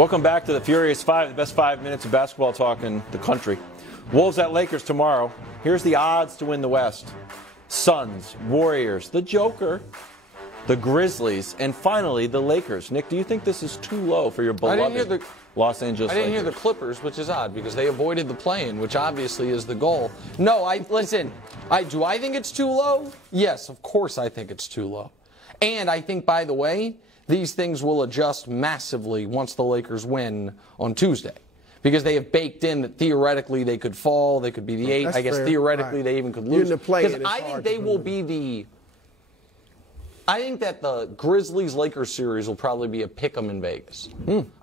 Welcome back to the Furious Five, the best 5 minutes of basketball talk in the country. Wolves at Lakers tomorrow. Here's the odds to win the West. Suns, Warriors, the Joker, the Grizzlies, and finally the Lakers. Nick, do you think this is too low for your beloved Los Angeles Lakers? I didn't hear the Clippers, which is odd because they avoided the play-in, which obviously is the goal. No, listen, do I think it's too low? Yes, of course I think it's too low. And I think, by the way, these things will adjust massively once the Lakers win on Tuesday. Because they have baked in that theoretically they could fall, they could be the 8. I guess theoretically they even could lose. Because I think they will be the... I think that the Grizzlies-Lakers series will probably be a pick-em in Vegas.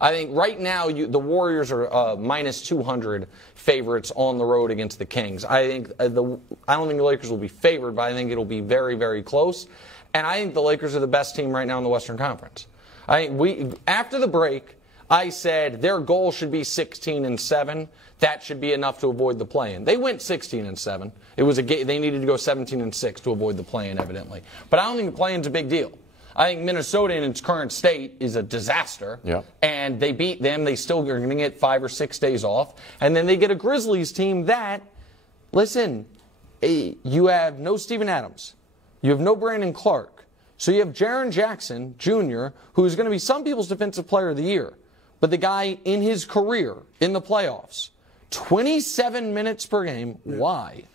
I think right now the Warriors are minus 200 favorites on the road against the Kings. I think I don't think the Lakers will be favored, but I think it'll be very, very close. And I think the Lakers are the best team right now in the Western Conference. I think after the break, I said their goal should be 16-7. That should be enough to avoid the play-in. They went 16-7. It was they needed to go 17-6 to avoid the play-in, evidently. But I don't think the play-in's a big deal. I think Minnesota in its current state is a disaster. Yeah. And they beat them. They still are going to get 5 or 6 days off. And then they get a Grizzlies team that, listen, you have no Steven Adams. You have no Brandon Clark. So you have Jaren Jackson Jr., who is going to be some people's Defensive Player of the Year. But the guy in his career, in the playoffs, 27 minutes per game. Yeah. Why?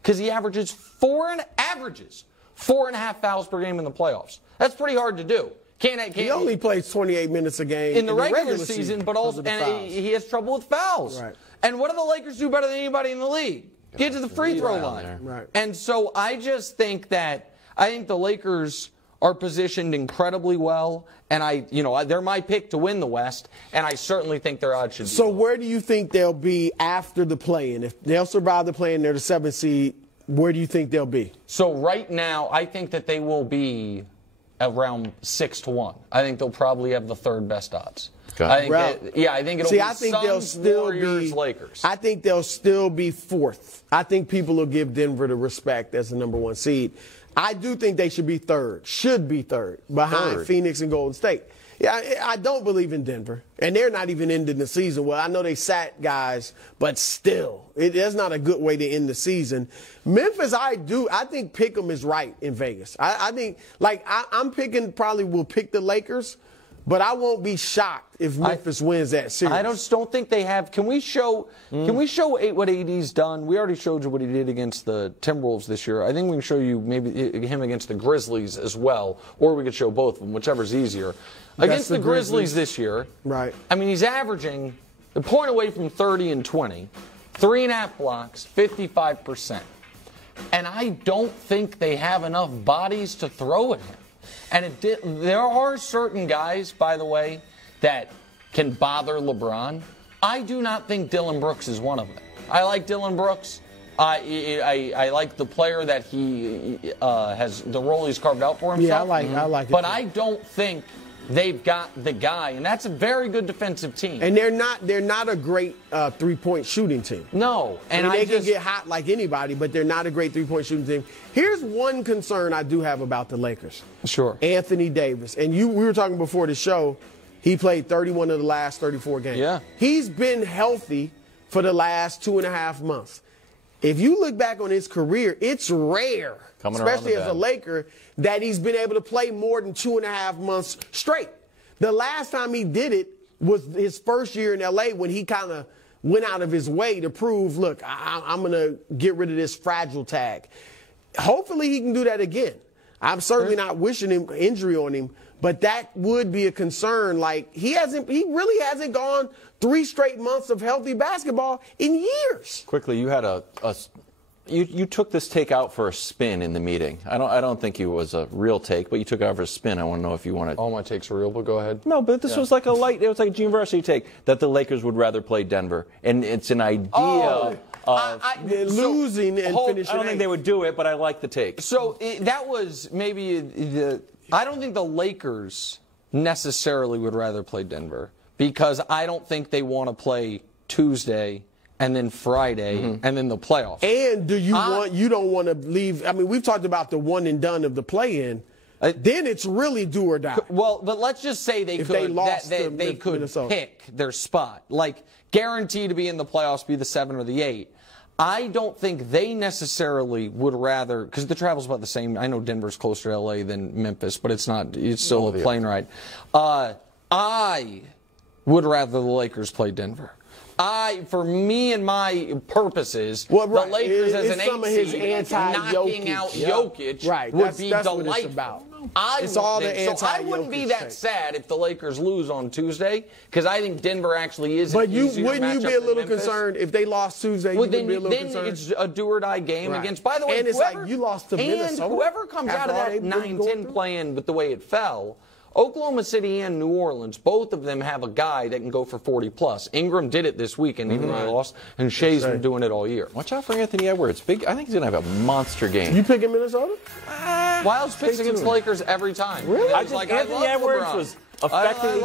Because he averages 4.5 fouls per game in the playoffs. That's pretty hard to do. He only plays 28 minutes a game in the regular season, but also he has trouble with fouls. Right. And what do the Lakers do better than anybody in the league? Get to the free throw line. Right. And so I just think that the Lakers are positioned incredibly well, and they're my pick to win the West, and I certainly think their odds should be. So where do you think they'll be after the play-in? If they'll survive the play-in, they're the 7th seed, where do you think they'll be? So right now, I think that they will be around 6-1. I think they'll probably have the 3rd best odds. Okay. I think it'll be Suns, Warriors, Lakers. I think they'll still be 4th. I think people will give Denver the respect as the number 1 seed. I do think they should be 3rd, behind Phoenix and Golden State. Yeah, I don't believe in Denver, and they're not even ending the season well. I know they sat guys, but still, that's not a good way to end the season. Memphis, I think Pick'em is right in Vegas. I think, I'm picking, probably will pick the Lakers, but I won't be shocked if Memphis wins that series. I just don't think they have. Can we show what AD's done? We already showed you what he did against the Timberwolves this year. I think we can show you maybe him against the Grizzlies as well, or we could show both of them, whichever's easier. Against the Grizzlies this year, right? I mean, he's averaging a point away from 30 and 20, 3.5 blocks, 55%. And I don't think they have enough bodies to throw at him. And there are certain guys, by the way, that can bother LeBron. I do not think Dillon Brooks is one of them. I like Dillon Brooks. I like the player that he has, the role he's carved out for himself. Yeah, I like it. But I don't think they've got the guy, and that's a very good defensive team. And they're not a great three-point shooting team. No, and they can get hot like anybody, but they're not a great three-point shooting team. Here's one concern I do have about the Lakers. Sure. Anthony Davis. And we were talking before the show, he played 31 of the last 34 games. Yeah. He's been healthy for the last 2.5 months. If you look back on his career, it's rare, especially as a Laker, that he's been able to play more than 2.5 months straight. The last time he did it was his first year in L.A. when he kind of went out of his way to prove, look, I'm going to get rid of this fragile tag. Hopefully he can do that again. I'm certainly not wishing him injury on him, but that would be a concern. Like, he really hasn't gone 3 straight months of healthy basketball in years. Quickly, you had you took this take out for a spin in the meeting. I don't think it was a real take, but you took it out for a spin. I want to know if you want to. All my takes are real, but go ahead. No, but this was like it was like a university take that the Lakers would rather play Denver, and it's an idea of losing and finishing. I don't think they would do it, but I like the take. So that was maybe I don't think the Lakers necessarily would rather play Denver because I don't think they want to play Tuesday and then Friday, and then the playoffs. And you don't want to leave? I mean, we've talked about the one and done of the play-in. then it's really do or die. Well, but let's just say they could pick their spot, like guaranteed to be in the playoffs, be the 7 or the 8. I don't think they necessarily would rather, because the travel's about the same. I know Denver's closer to LA than Memphis, but it's not. It's still a plane ride. I would rather the Lakers play Denver. For me and my purposes, the Lakers as an 8 seed knocking out Jokic would be delightful. It's all the anti-Jokic. So I wouldn't be that sad if the Lakers lose on Tuesday, because I think Denver actually is. But wouldn't you be a little concerned if they lost Tuesday? Well, then it's a do or die game against. By the way, and it's like you lost to Minnesota. And whoever comes out of that 9-10 play-in with the way it fell. Oklahoma City and New Orleans, both of them have a guy that can go for 40-plus. Ingram did it this weekend, even though they lost, and Shea's been doing it all year. Watch out for Anthony Edwards. I think he's going to have a monster game. You picking Minnesota? Wild picks against the Lakers every time. Really? Anthony Edwards was effectively